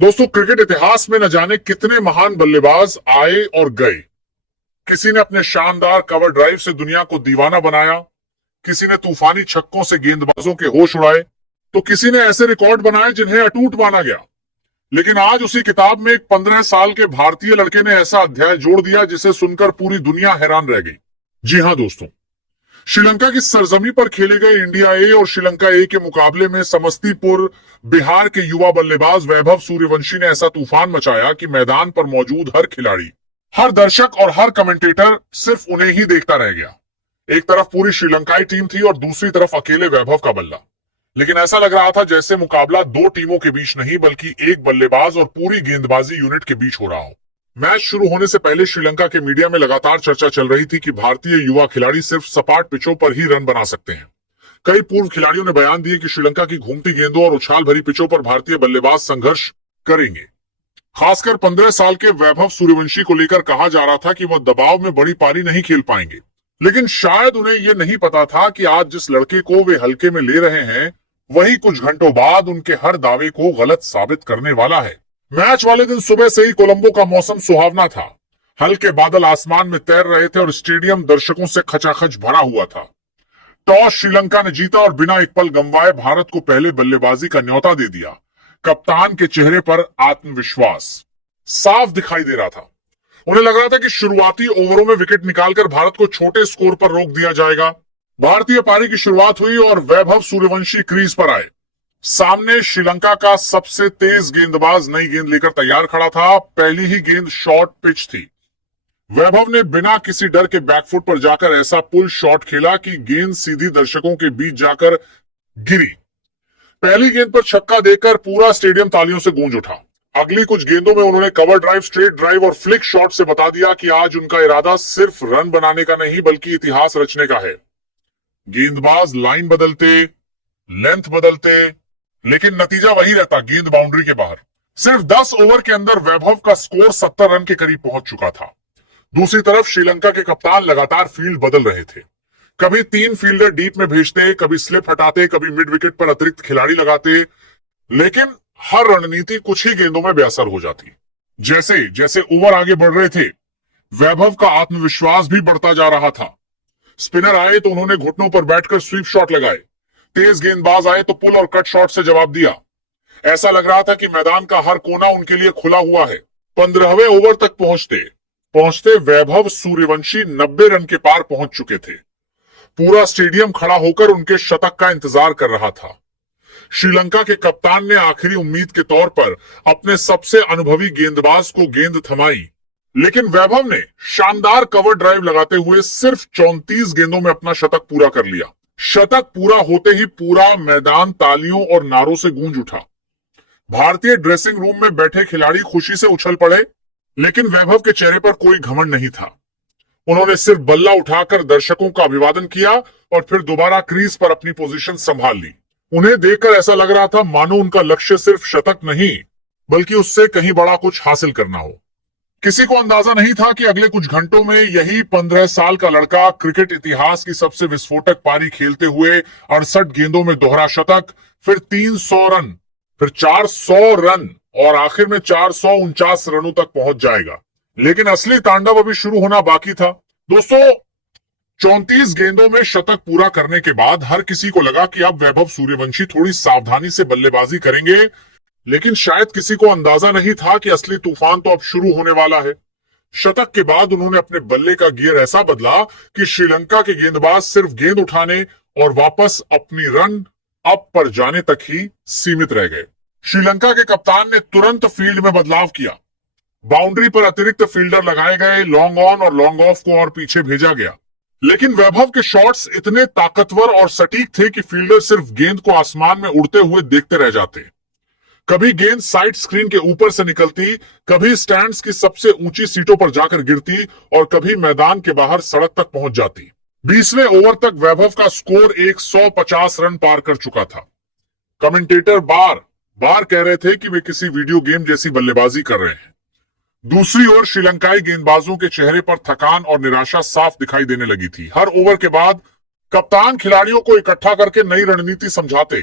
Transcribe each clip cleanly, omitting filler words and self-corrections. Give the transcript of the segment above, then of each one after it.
दोस्तों, क्रिकेट इतिहास में न जाने कितने महान बल्लेबाज आए और गए। किसी ने अपने शानदार कवर ड्राइव से दुनिया को दीवाना बनाया, किसी ने तूफानी छक्कों से गेंदबाजों के होश उड़ाए, तो किसी ने ऐसे रिकॉर्ड बनाए जिन्हें अटूट माना गया। लेकिन आज उसी किताब में एक 15 साल के भारतीय लड़के ने ऐसा अध्याय जोड़ दिया जिसे सुनकर पूरी दुनिया हैरान रह गई। जी हां दोस्तों, श्रीलंका की सरजमी पर खेले गए इंडिया ए और श्रीलंका ए के मुकाबले में समस्तीपुर बिहार के युवा बल्लेबाज वैभव सूर्यवंशी ने ऐसा तूफान मचाया कि मैदान पर मौजूद हर खिलाड़ी, हर दर्शक और हर कमेंटेटर सिर्फ उन्हें ही देखता रह गया। एक तरफ पूरी श्रीलंकाई टीम थी और दूसरी तरफ अकेले वैभव का बल्ला। लेकिन ऐसा लग रहा था जैसे मुकाबला दो टीमों के बीच नहीं बल्कि एक बल्लेबाज और पूरी गेंदबाजी यूनिट के बीच हो रहा हो। मैच शुरू होने से पहले श्रीलंका के मीडिया में लगातार चर्चा चल रही थी कि भारतीय युवा खिलाड़ी सिर्फ सपाट पिचों पर ही रन बना सकते हैं। कई पूर्व खिलाड़ियों ने बयान दिए कि श्रीलंका की घूमती गेंदों और उछाल भरी पिचों पर भारतीय बल्लेबाज संघर्ष करेंगे। खासकर 15 साल के वैभव सूर्यवंशी को लेकर कहा जा रहा था कि वह दबाव में बड़ी पारी नहीं खेल पाएंगे। लेकिन शायद उन्हें यह नहीं पता था कि आज जिस लड़के को वे हल्के में ले रहे हैं वही कुछ घंटों बाद उनके हर दावे को गलत साबित करने वाला है। मैच वाले दिन सुबह से ही कोलंबो का मौसम सुहावना था। हल्के बादल आसमान में तैर रहे थे और स्टेडियम दर्शकों से खचाखच भरा हुआ था। टॉस श्रीलंका ने जीता और बिना एक पल गंवाए भारत को पहले बल्लेबाजी का न्योता दे दिया। कप्तान के चेहरे पर आत्मविश्वास साफ दिखाई दे रहा था। उन्हें लग रहा था कि शुरुआती ओवरों में विकेट निकालकर भारत को छोटे स्कोर पर रोक दिया जाएगा। भारतीय पारी की शुरुआत हुई और वैभव सूर्यवंशी क्रीज पर आए। सामने श्रीलंका का सबसे तेज गेंदबाज नई गेंद लेकर तैयार खड़ा था। पहली ही गेंद शॉर्ट पिच थी। वैभव ने बिना किसी डर के बैकफुट पर जाकर ऐसा पुल शॉट खेला कि गेंद सीधी दर्शकों के बीच जाकर गिरी। पहली गेंद पर छक्का देकर पूरा स्टेडियम तालियों से गूंज उठा। अगली कुछ गेंदों में उन्होंने कवर ड्राइव, स्ट्रेट ड्राइव और फ्लिक शॉट से बता दिया कि आज उनका इरादा सिर्फ रन बनाने का नहीं बल्कि इतिहास रचने का है। गेंदबाज लाइन बदलते, लेंथ बदलते, लेकिन नतीजा वही रहता, गेंद बाउंड्री के बाहर। सिर्फ 10 ओवर के अंदर वैभव का स्कोर 70 रन के करीब पहुंच चुका था। दूसरी तरफ श्रीलंका के कप्तान लगातार फील्ड बदल रहे थे। कभी 3 फील्डर डीप में भेजते, कभी स्लिप हटाते, कभी मिड विकेट पर अतिरिक्त खिलाड़ी लगाते, लेकिन हर रणनीति कुछ ही गेंदों में बेअसर हो जाती। जैसे जैसे ओवर आगे बढ़ रहे थे, वैभव का आत्मविश्वास भी बढ़ता जा रहा था। स्पिनर आए तो उन्होंने घुटनों पर बैठकर स्वीप शॉट लगाए। तेज गेंदबाज आए तो पुल और कट शॉट से जवाब दिया। ऐसा लग रहा था कि मैदान का हर कोना उनके लिए खुला हुआ है। 15वें ओवर तक पहुंचते पहुंचते वैभव सूर्यवंशी 90 रन के पार पहुंच चुके थे। पूरा स्टेडियम खड़ा होकर उनके शतक का इंतजार कर रहा था। श्रीलंका के कप्तान ने आखिरी उम्मीद के तौर पर अपने सबसे अनुभवी गेंदबाज को गेंद थमाई, लेकिन वैभव ने शानदार कवर ड्राइव लगाते हुए सिर्फ 34 गेंदों में अपना शतक पूरा कर लिया। शतक पूरा होते ही पूरा मैदान तालियों और नारों से गूंज उठा। भारतीय ड्रेसिंग रूम में बैठे खिलाड़ी खुशी से उछल पड़े, लेकिन वैभव के चेहरे पर कोई घमंड नहीं था। उन्होंने सिर्फ बल्ला उठाकर दर्शकों का अभिवादन किया और फिर दोबारा क्रीज पर अपनी पोजीशन संभाल ली। उन्हें देखकर ऐसा लग रहा था मानो उनका लक्ष्य सिर्फ शतक नहीं बल्कि उससे कहीं बड़ा कुछ हासिल करना हो। किसी को अंदाजा नहीं था कि अगले कुछ घंटों में यही 15 साल का लड़का क्रिकेट इतिहास की सबसे विस्फोटक पारी खेलते हुए 68 गेंदों में दोहरा शतक, फिर 300 रन, फिर 400 रन और आखिर में 449 रनों तक पहुंच जाएगा। लेकिन असली तांडव अभी शुरू होना बाकी था। दोस्तों, 34 गेंदों में शतक पूरा करने के बाद हर किसी को लगा कि अब वैभव सूर्यवंशी थोड़ी सावधानी से बल्लेबाजी करेंगे, लेकिन शायद किसी को अंदाजा नहीं था कि असली तूफान तो अब शुरू होने वाला है। शतक के बाद उन्होंने अपने बल्ले का गियर ऐसा बदला कि श्रीलंका के गेंदबाज सिर्फ गेंद उठाने और वापस अपनी रन अप पर जाने तक ही सीमित रह गए। श्रीलंका के कप्तान ने तुरंत फील्ड में बदलाव किया। बाउंड्री पर अतिरिक्त फील्डर लगाए गए, लॉन्ग ऑन और लॉन्ग ऑफ को और पीछे भेजा गया। लेकिन वैभव के शॉट्स इतने ताकतवर और सटीक थे कि फील्डर सिर्फ गेंद को आसमान में उड़ते हुए देखते रह जाते। कभी गेंद साइड स्क्रीन के ऊपर से निकलती, कभी स्टैंड्स की सबसे ऊंची सीटों पर जाकर गिरती और कभी मैदान के बाहर सड़क तक पहुंच जाती। 20वें ओवर तक वैभव का स्कोर 150 रन पार कर चुका था। कमेंटेटर बार बार कह रहे थे कि वे किसी वीडियो गेम जैसी बल्लेबाजी कर रहे हैं। दूसरी ओर श्रीलंकाई गेंदबाजों के चेहरे पर थकान और निराशा साफ दिखाई देने लगी थी। हर ओवर के बाद कप्तान खिलाड़ियों को इकट्ठा करके नई रणनीति समझाते,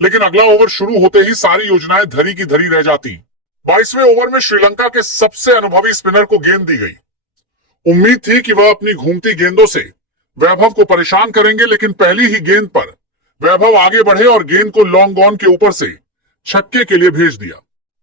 लेकिन अगला ओवर शुरू होते ही सारी योजनाएं धरी की धरी रह जाती। 22वें ओवर में श्रीलंका के सबसे अनुभवी स्पिनर को गेंद दी गई। उम्मीद थी कि वह अपनी घूमती गेंदों से वैभव को परेशान करेंगे, लेकिन पहली ही गेंद पर वैभव आगे बढ़े और गेंद को लॉन्ग ऑन के ऊपर से छक्के के लिए भेज दिया।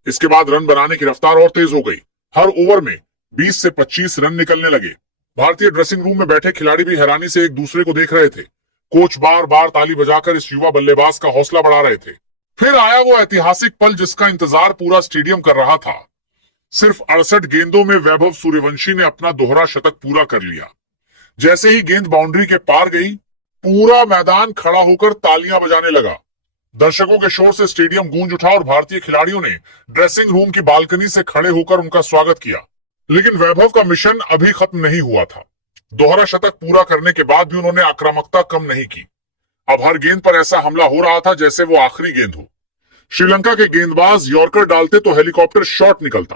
इसके बाद रन बनाने की रफ्तार और तेज हो गई। हर ओवर में 20 से 25 रन निकलने लगे। भारतीय ड्रेसिंग रूम में बैठे खिलाड़ी भी हैरानी से एक दूसरे को देख रहे थे। कोच बार बार ताली बजाकर इस युवा बल्लेबाज का हौसला बढ़ा रहे थे। फिर आया वो ऐतिहासिक पल जिसका इंतजार पूरा स्टेडियम कर रहा था। सिर्फ 68 गेंदों में वैभव सूर्यवंशी ने अपना दोहरा शतक पूरा कर लिया। जैसे ही गेंद बाउंड्री के पार गई, पूरा मैदान खड़ा होकर तालियां बजाने लगा। दर्शकों के शोर से स्टेडियम गूंज उठा और भारतीय खिलाड़ियों ने ड्रेसिंग रूम की बालकनी से खड़े होकर उनका स्वागत किया। लेकिन वैभव का मिशन अभी खत्म नहीं हुआ था। दोहरा शतक पूरा करने के बाद भी उन्होंने आक्रामकता कम नहीं की। अब हर गेंद पर ऐसा हमला हो रहा था जैसे वो आखिरी गेंद हो। श्रीलंका के गेंदबाज यॉर्कर डालते तो हेलीकॉप्टर शॉट निकलता,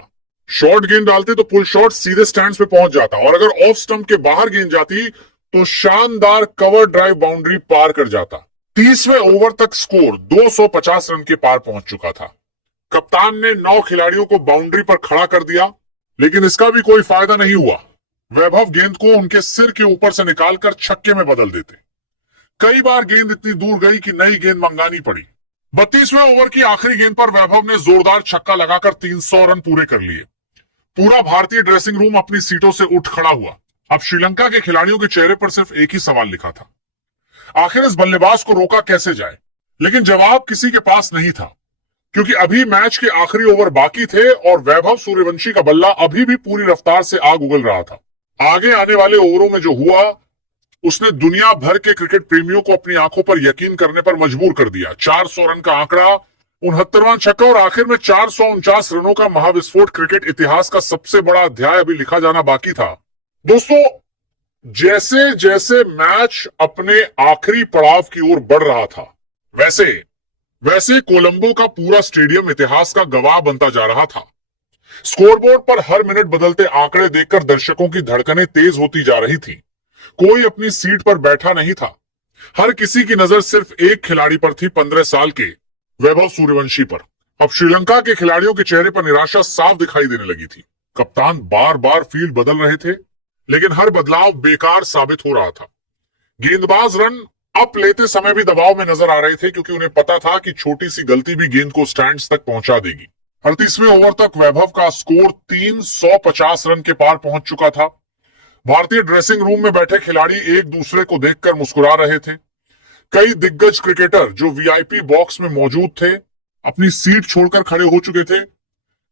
शॉर्ट गेंद डालते तो पुल शॉट सीधे स्टैंड्स पे पहुंच जाता, और अगर ऑफ स्टंप के बाहर गेंद जाती तो शानदार कवर ड्राइव बाउंड्री पार कर जाता। 30वें ओवर तक स्कोर 250 रन के पार पहुंच चुका था। कप्तान ने 9 खिलाड़ियों को बाउंड्री पर खड़ा कर दिया, लेकिन इसका भी कोई फायदा नहीं हुआ। वैभव गेंद को उनके सिर के ऊपर से निकालकर छक्के में बदल देते। कई बार गेंद इतनी दूर गई कि नई गेंद मंगानी पड़ी। 32वें ओवर की आखिरी गेंद पर वैभव ने जोरदार छक्का लगाकर 300 रन पूरे कर लिए। पूरा भारतीय ड्रेसिंग रूम अपनी सीटों से उठ खड़ा हुआ। अब श्रीलंका के खिलाड़ियों के चेहरे पर सिर्फ एक ही सवाल लिखा था, आखिर इस बल्लेबाज को रोका कैसे जाए। लेकिन जवाब किसी के पास नहीं था, क्योंकि अभी मैच के आखिरी ओवर बाकी थे और वैभव सूर्यवंशी का बल्ला अभी भी पूरी रफ्तार से आग उगल रहा था। आगे आने वाले ओवरों में जो हुआ उसने दुनिया भर के क्रिकेट प्रेमियों को अपनी आंखों पर यकीन करने पर मजबूर कर दिया। 400 रन का आंकड़ा, 69वां छक्का और आखिर में 449 रनों का महाविस्फोट। क्रिकेट इतिहास का सबसे बड़ा अध्याय अभी लिखा जाना बाकी था। दोस्तों, जैसे जैसे मैच अपने आखिरी पड़ाव की ओर बढ़ रहा था, वैसे वैसे कोलंबो का पूरा स्टेडियम इतिहास का गवाह बनता जा रहा था। स्कोरबोर्ड पर हर मिनट बदलते आंकड़े देखकर दर्शकों की धड़कनें तेज होती जा रही थी। कोई अपनी सीट पर बैठा नहीं था। हर किसी की नजर सिर्फ एक खिलाड़ी पर थी, 15 साल के वैभव सूर्यवंशी पर। अब श्रीलंका के खिलाड़ियों के चेहरे पर निराशा साफ दिखाई देने लगी थी। कप्तान बार बार फील्ड बदल रहे थे, लेकिन हर बदलाव बेकार साबित हो रहा था। गेंदबाज रन अप लेते समय भी दबाव में नजर आ रहे थे, क्योंकि उन्हें पता था कि छोटी सी गलती भी गेंद को स्टैंड्स तक पहुंचा देगी। 38वें ओवर तक वैभव का स्कोर 350 रन के पार पहुंच चुका था। भारतीय ड्रेसिंग रूम में बैठे खिलाड़ी एक दूसरे को देखकर मुस्कुरा रहे थे। कई दिग्गज क्रिकेटर जो वीआईपी बॉक्स में मौजूद थे, अपनी सीट छोड़कर खड़े हो चुके थे।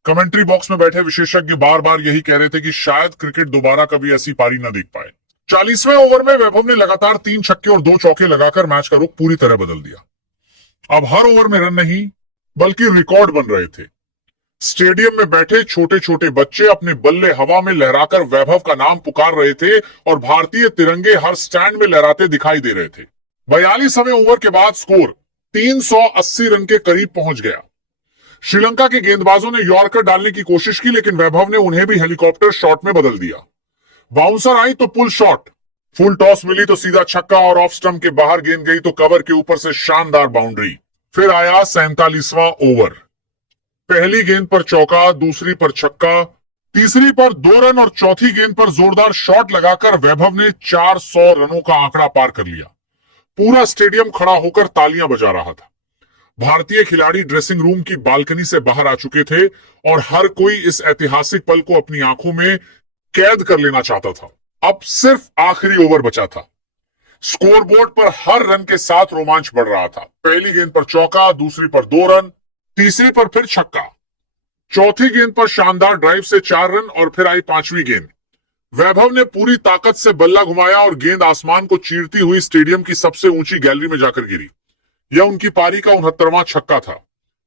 कमेंट्री बॉक्स में बैठे विशेषज्ञ बार बार यही कह रहे थे कि शायद क्रिकेट दोबारा कभी ऐसी पारी न देख पाए। 40वें ओवर में वैभव ने लगातार 3 छक्के और 2 चौके लगाकर मैच का रुख पूरी तरह बदल दिया। अब हर ओवर में रन नहीं, बल्कि रिकॉर्ड बन रहे थे। स्टेडियम में बैठे छोटे छोटे बच्चे अपने बल्ले हवा में लहराकर वैभव का नाम पुकार रहे थे और भारतीय तिरंगे हर स्टैंड में लहराते दिखाई दे रहे थे। 42वें ओवर के बाद स्कोर 380 रन के करीब पहुंच गया। श्रीलंका के गेंदबाजों ने यॉर्कर डालने की कोशिश की, लेकिन वैभव ने उन्हें भी हेलीकॉप्टर शॉट में बदल दिया। बाउंसर आई तो पुल शॉट, फुल टॉस मिली तो सीधा छक्का और ऑफ स्टंप के बाहर गेंद गई तो कवर के ऊपर से शानदार बाउंड्री। फिर आया 47वां ओवर। पहली गेंद पर चौका, दूसरी पर छक्का, तीसरी पर 2 रन और चौथी गेंद पर जोरदार शॉट लगाकर वैभव ने 400 रनों का आंकड़ा पार कर लिया। पूरा स्टेडियम खड़ा होकर तालियां बजा रहा था। भारतीय खिलाड़ी ड्रेसिंग रूम की बालकनी से बाहर आ चुके थे और हर कोई इस ऐतिहासिक पल को अपनी आंखों में कैद कर लेना चाहता था। अब सिर्फ आखिरी ओवर बचा था। स्कोरबोर्ड पर हर रन के साथ रोमांच बढ़ रहा था। पहली गेंद पर चौका, दूसरी पर 2 रन, तीसरी पर फिर छक्का, चौथी गेंद पर शानदार ड्राइव से 4 रन और फिर आई 5वीं गेंद। वैभव ने पूरी ताकत से बल्ला घुमाया और गेंद आसमान को चीरती हुई स्टेडियम की सबसे ऊंची गैलरी में जाकर गिरी। यह उनकी पारी का 69वां छक्का था।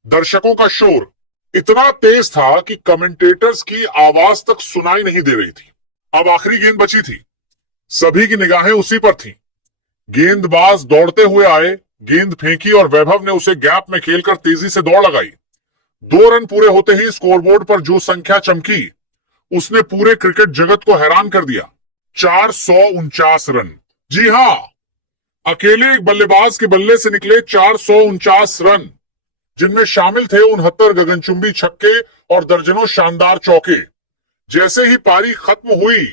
दर्शकों का शोर इतना तेज था कि कमेंटेटर्स की आवाज तक सुनाई नहीं दे रही थी। अब आखिरी गेंद बची थी। सभी की निगाहें उसी पर थी। गेंदबाज दौड़ते हुए आए, गेंद फेंकी और वैभव ने उसे गैप में खेलकर तेजी से दौड़ लगाई। 2 रन पूरे होते ही स्कोरबोर्ड पर जो संख्या चमकी, उसने पूरे क्रिकेट जगत को हैरान कर दिया। 449 रन। जी हां, अकेले एक बल्लेबाज के बल्ले से निकले 449 रन, जिनमें शामिल थे 69 गगनचुंबी छक्के और दर्जनों शानदार चौके। जैसे ही पारी खत्म हुई,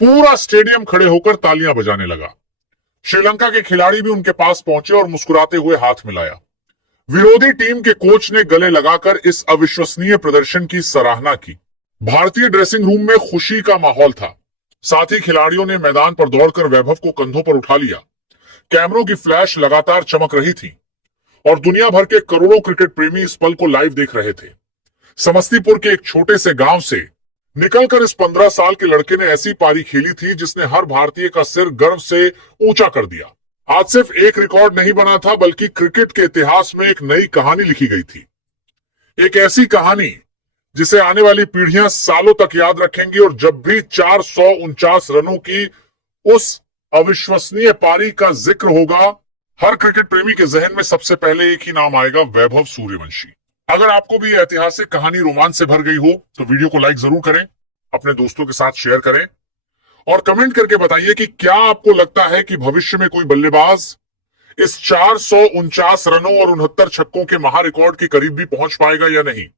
पूरा स्टेडियम खड़े होकर तालियां बजाने लगा। श्रीलंका के खिलाड़ी भी उनके पास पहुंचे और मुस्कुराते हुए हाथ मिलाया। विरोधी टीम के कोच ने गले लगाकर इस अविश्वसनीय प्रदर्शन की सराहना की। भारतीय ड्रेसिंग रूम में खुशी का माहौल था। साथ ही खिलाड़ियों ने मैदान पर दौड़कर वैभव को कंधों पर उठा लिया। कैमरों की फ्लैश लगातार चमक रही थी और दुनिया भर के करोड़ों क्रिकेट प्रेमी इस पल को लाइव देख रहे थे। समस्तीपुर के एक छोटे से गांव से निकलकर इस 15 साल के लड़के ने ऐसी पारी खेली थी जिसने हर भारतीय का सिर गर्व से ऊंचा कर दिया। आज सिर्फ एक रिकॉर्ड नहीं बना था, बल्कि क्रिकेट के इतिहास में एक नई कहानी लिखी गई थी। एक ऐसी कहानी जिसे आने वाली पीढ़ियां सालों तक याद रखेंगी और जब भी 449 रनों की उस अविश्वसनीय पारी का जिक्र होगा, हर क्रिकेट प्रेमी के जहन में सबसे पहले एक ही नाम आएगा, वैभव सूर्यवंशी। अगर आपको भी ऐतिहासिक कहानी रोमांच से भर गई हो तो वीडियो को लाइक जरूर करें, अपने दोस्तों के साथ शेयर करें और कमेंट करके बताइए कि क्या आपको लगता है कि भविष्य में कोई बल्लेबाज इस 449 रनों और 69 छक्कों के महा रिकॉर्ड के करीब भी पहुंच पाएगा या नहीं।